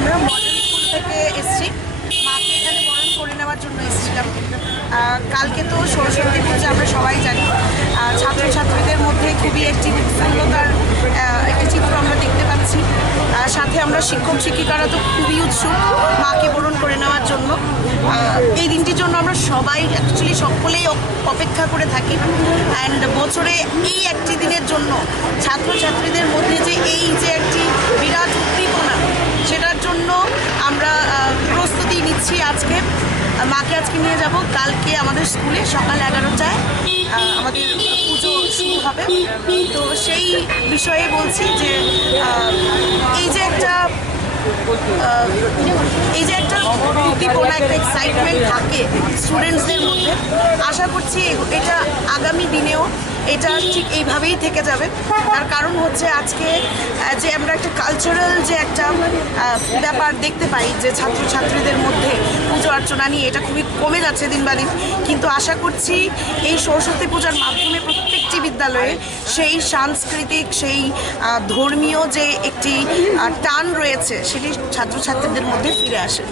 আমরা model school থেকে এসেছি। মাকে এখানে বরণ করে নেওয়ার জন্য এসেছিলাম। কালকে তো সরস্বতী পুজো, আমরা সবাই জানি। ছাত্রছাত্রীদের মধ্যে খুবই একটি উৎফুল্লতার একটি চিত্র আমরা দেখতে পাচ্ছি। সাথে আমরা শিক্ষক শিক্ষিকারা তো খুবই উৎসুক মাকে বরণ করে নেওয়ার জন্য। এই দিনটির জন্য আমরা সবাই অ্যাকচুয়ালি সকলেই অপেক্ষা করে থাকি। অ্যান্ড বছরে এই একটি দিনের জন্য ছাত্রছাত্রীদের মধ্যে নিচ্ছি আজকে মাকে আজকে নিয়ে যাব। কালকে আমাদের স্কুলে, সকাল এগারোটায় আমাদের পুজো শুরু হবে। তো সেই বিষয়ে বলছি যে এই যে একটা আহ, এই যে একটা উদ্দীপনা একটা এক্সাইটমেন্ট থাকে স্টুডেন্টসদের মধ্যে, আশা করছি এটা আগামী দিনেও এটা ঠিক এইভাবেই থেকে যাবে। তার কারণ হচ্ছে আজকে যে আমরা একটা কালচারাল যে একটা ব্যাপার দেখতে পাই যে ছাত্রছাত্রীদের মধ্যে পুজো অর্চনা নিয়ে এটা খুবই কমে যাচ্ছে দিন বা দিন। কিন্তু আশা করছি এই সরস্বতী পূজার মাধ্যমে প্রত্যেকটি বিদ্যালয়ে সেই সাংস্কৃতিক সেই ধর্মীয় যে একটি টান রয়েছে সেটি ছাত্রছাত্রীদের মধ্যে ফিরে আসে।